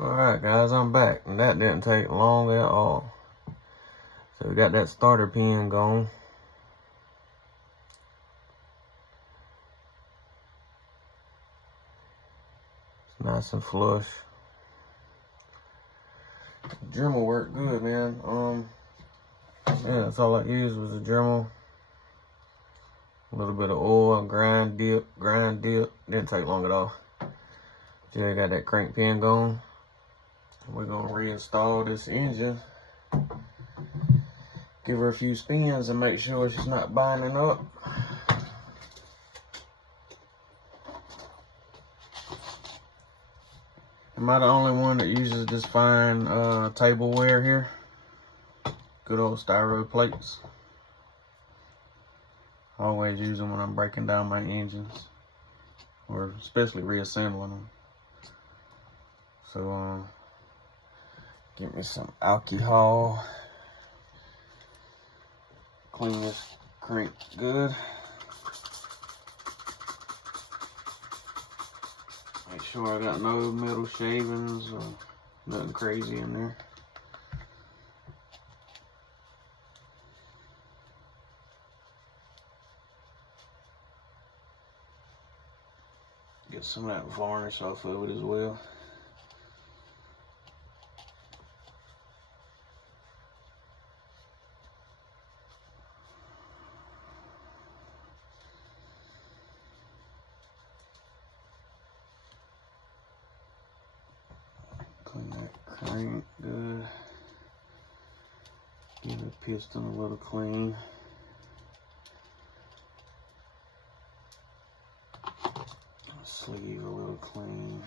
Alright guys, I'm back, and that didn't take long at all. So we got that starter pin going. It's nice and flush. The Dremel worked good, man. Yeah, that's all I used was the Dremel. A little bit of oil, grind dip. Didn't take long at all. Just got that crank pin going. We're gonna reinstall this engine. Give her a few spins and make sure she's not binding up. Am I the only one that uses this fine tableware here? Good old styro plates. I always use them when I'm breaking down my engines, or especially reassembling them. So get me some alcohol. Clean this crank good. Make sure I got no metal shavings or nothing crazy in there. Get some of that varnish off of it as well. Clean that crank good. Give the piston a little clean. Sleeve a little clean.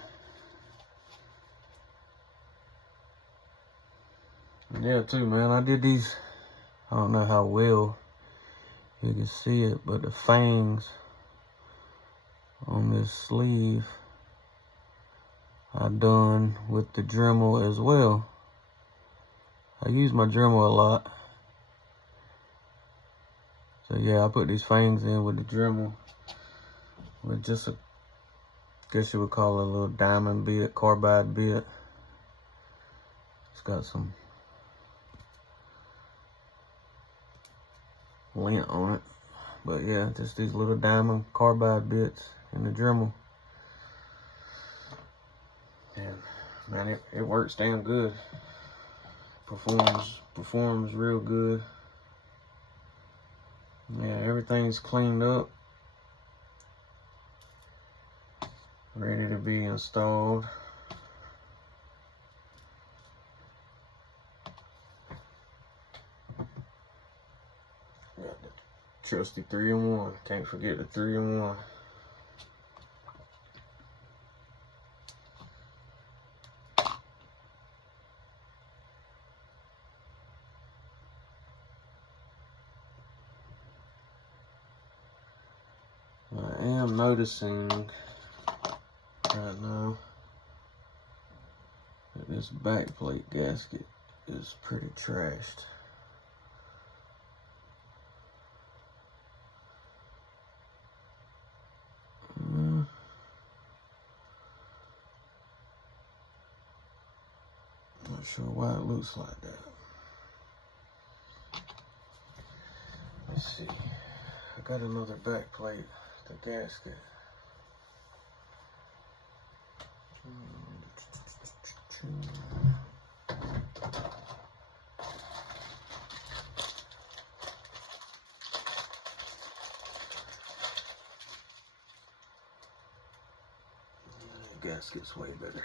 Yeah, too, man. I did these. I don't know how well you can see it, but the fangs on this sleeve I done with the Dremel as well. I use my Dremel a lot. So yeah, I put these fangs in with the Dremel with just a, guess you would call it a little diamond bit, carbide bit. It's got some lint on it. But yeah, just these little diamond carbide bits in the Dremel. And man, it works damn good. Performs real good. Yeah, everything's cleaned up. Ready to be installed. Got the trusty 3-in-1. Can't forget the 3-in-1. I am noticing right now that this backplate gasket is pretty trashed. Not sure why it looks like that. Let's see. I got another backplate, the gasket. The gasket's way better.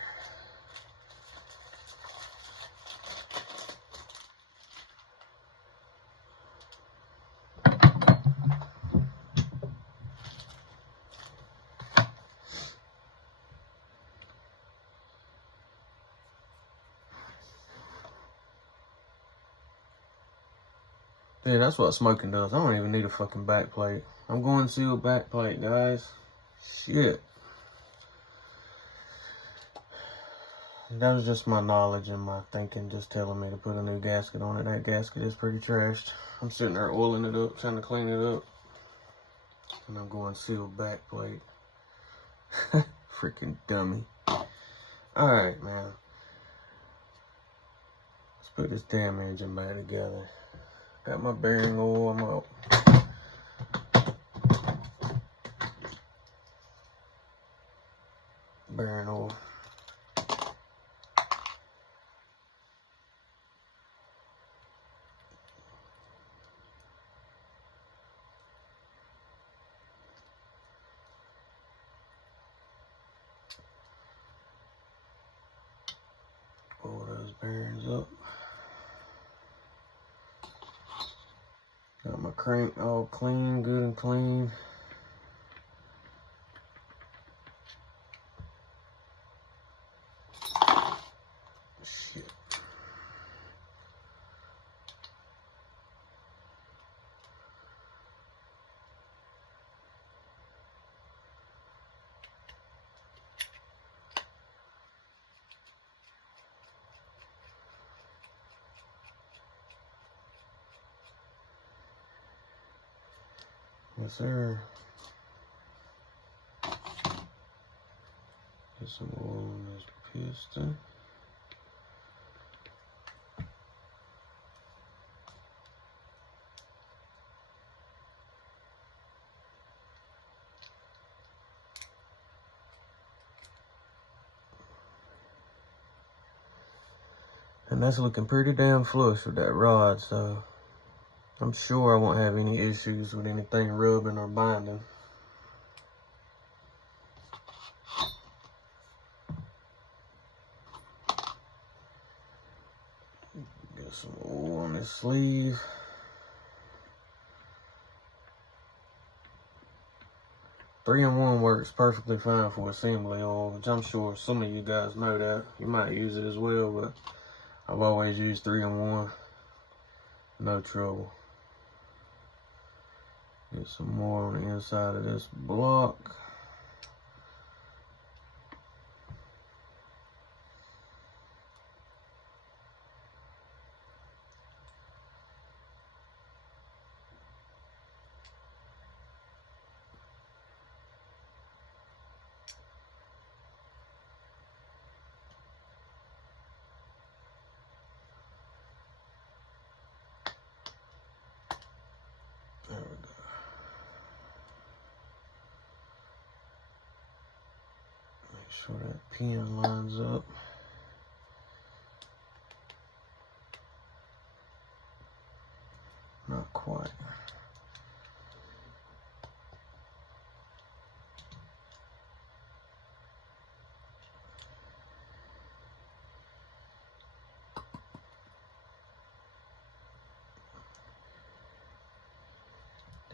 Yeah, that's what smoking does. I don't even need a fucking back plate. I'm going sealed back plate, guys. Shit. That was just my knowledge and my thinking just telling me to put a new gasket on it. That gasket is pretty trashed. I'm sitting there oiling it up, trying to clean it up. And I'm going sealed back plate. Freaking dummy. Alright, man. Put this damn engine back together. Got my bearing oil. I'm out. Bearing oil. Pull those bearings up. Got my crank all clean, good and clean. Shit. Yes, sir. Get some oil on this piston. And that's looking pretty damn flush with that rod, so I'm sure I won't have any issues with anything rubbing or binding. Get some oil on this sleeve. Three in one works perfectly fine for assembly oil, which I'm sure some of you guys know that. You might use it as well, but I've always used 3 in 1. No trouble. Get some more on the inside of this block. There we go. Make sure that pin lines up. Not quite.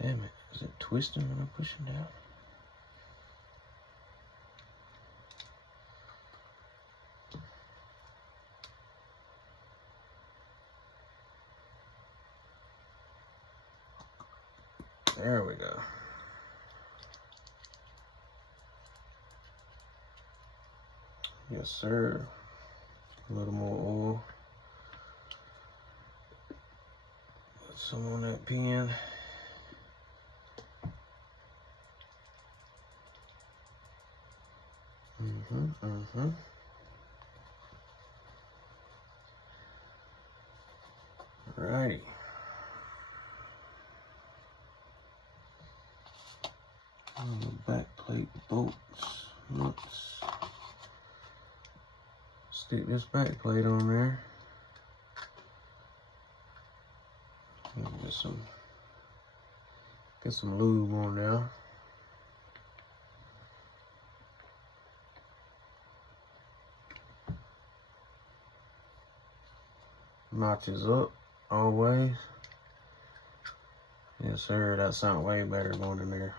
Damn it, is it twisting when I'm pushing down? There we go. Yes, sir. A little more oil. Put some on that pin. Alrighty. On the back plate bolts, nuts. Stick this back plate on there. And get some lube on there. Notches up always. Yes, sir. That sounds way better going in there.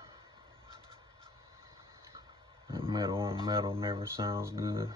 That metal on metal never sounds good.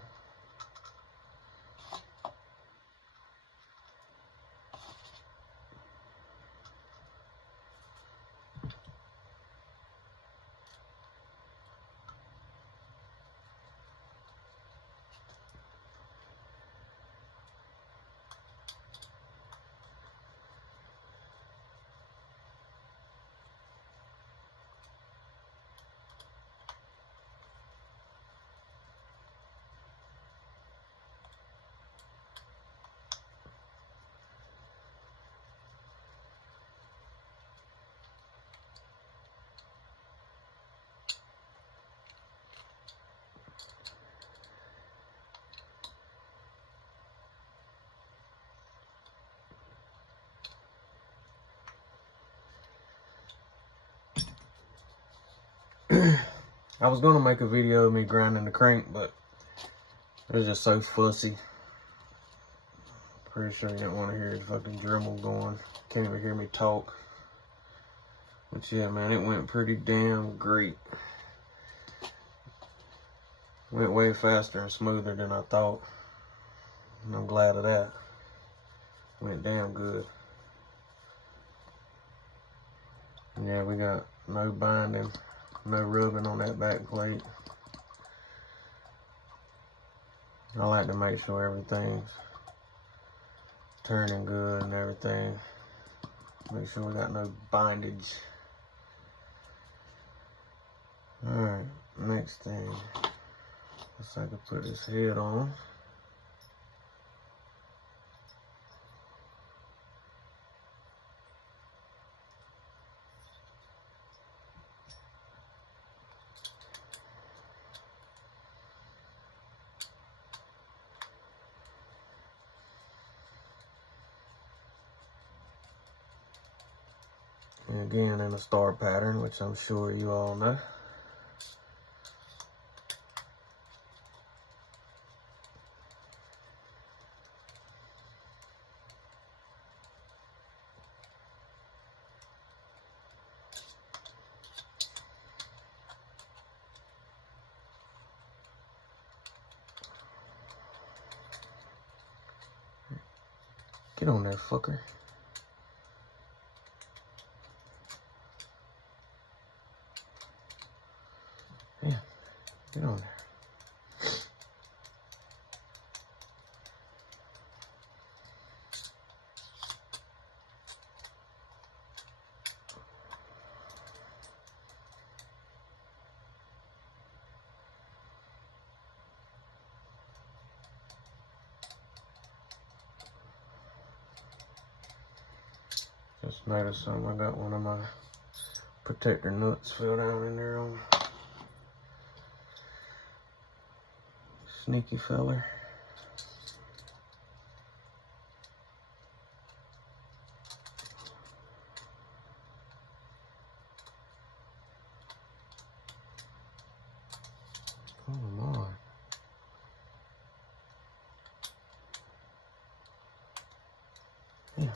I was gonna make a video of me grinding the crank, but it was just so fussy. Pretty sure you didn't want to hear his fucking Dremel going. Can't even hear me talk. But yeah, man, it went pretty damn great. Went way faster and smoother than I thought. And I'm glad of that. Went damn good. Yeah, we got no binding, no rubbing on that back plate. I like to make sure everything's turning good and everything. Make sure we got no bindage. Alright, next thing. Guess I could put his head on. And again in a star pattern, which I'm sure you all know. Get on there, fucker. Yeah, get on there. Just noticed something. I got one of my protector nuts fell down in there on sneaky feller. Come on. Yeah.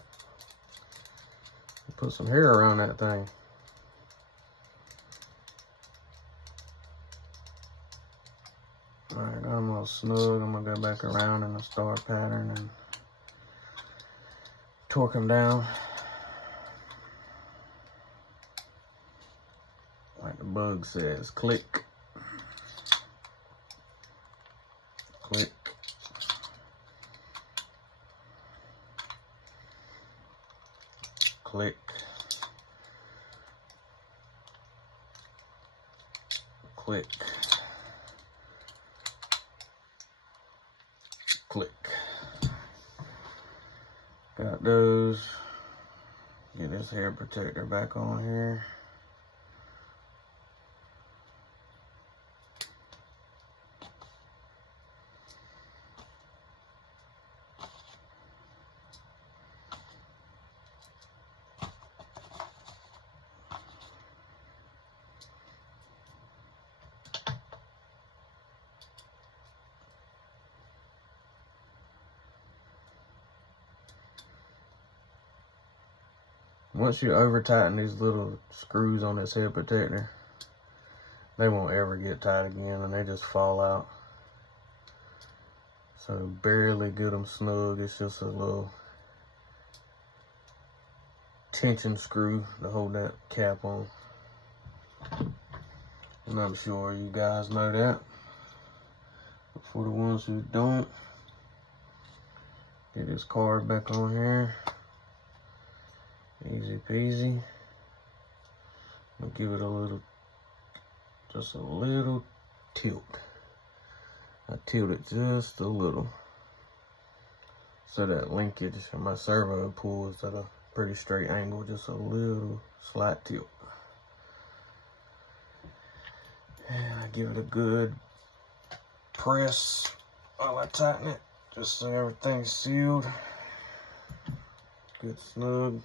Put some hair around that thing. Alright, I'm all snug. I'm gonna go back around in the star pattern and torque them down. Like the bug says, click. Click. Click. Click. Click. Got those. Get this hair protector back on here. Once you over tighten these little screws on this head protector, they won't ever get tight again and they just fall out. So barely get them snug. It's just a little tension screw to hold that cap on. And I'm sure you guys know that. But for the ones who don't, get this card back on here. Easy peasy. I'll give it a little, just a little tilt. I tilt it just a little. So that linkage and my servo pulls at a pretty straight angle, just a little slight tilt. And I give it a good press while I tighten it, just so everything's sealed. Good snug.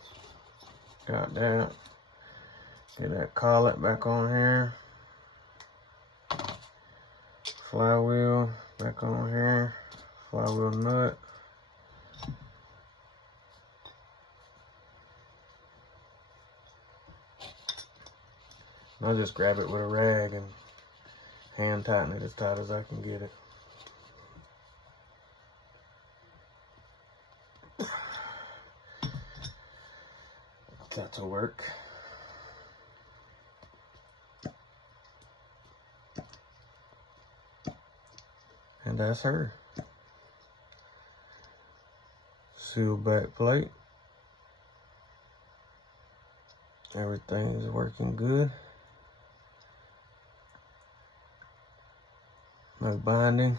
Got that. Get that collet back on here. flywheel back on here. Flywheel nut. I'll just grab it with a rag and hand tighten it as tight as I can get it. That'll work. And that's her. Seal back plate. Everything's working good. No binding.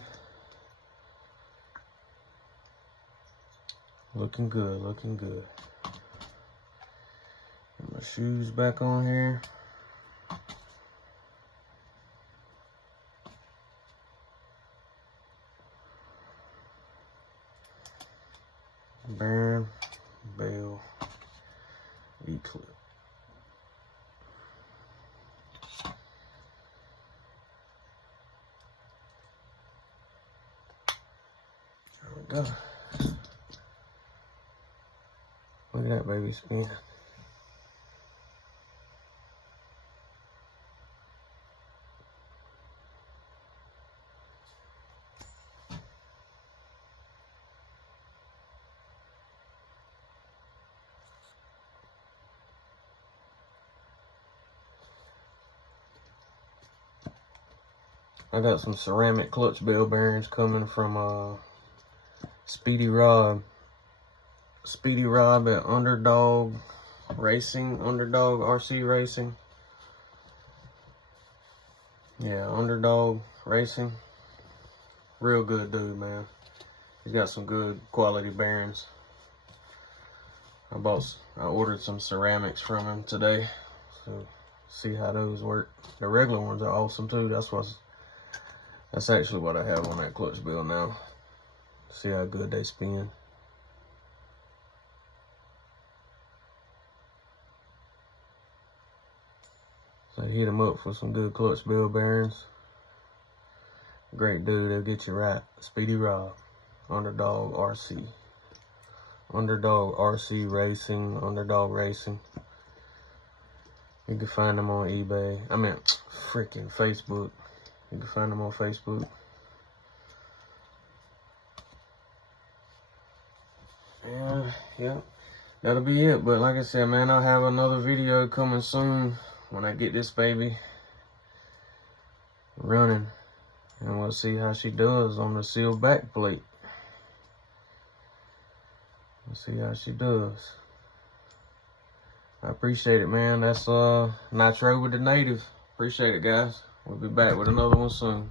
Looking good, looking good. Get my shoes back on here. Bearing, bell, E-clip. There we go. Look at that baby spin. I got some ceramic clutch bell bearings coming from Speedy Rob. Speedy Rob at Underdog Racing, Underdog RC Racing. Yeah, Underdog Racing. Real good dude, man. He's got some good quality bearings. I ordered some ceramics from him today, so see how those work. The regular ones are awesome too. That's actually what I have on that clutch bell now. See how good they spin. So hit him up for some good clutch bell bearings. Great dude, they'll get you right. Speedy Rob, Underdog RC. Underdog RC Racing, Underdog Racing. You can find them on eBay. I mean, freaking Facebook. You can find them on Facebook. And yeah, that'll be it. But like I said, man, I'll have another video coming soon when I get this baby running. And we'll see how she does on the sealed back plate. We'll see how she does. I appreciate it, man. That's Nitro with the Native. Appreciate it, guys. We'll be back with another one soon.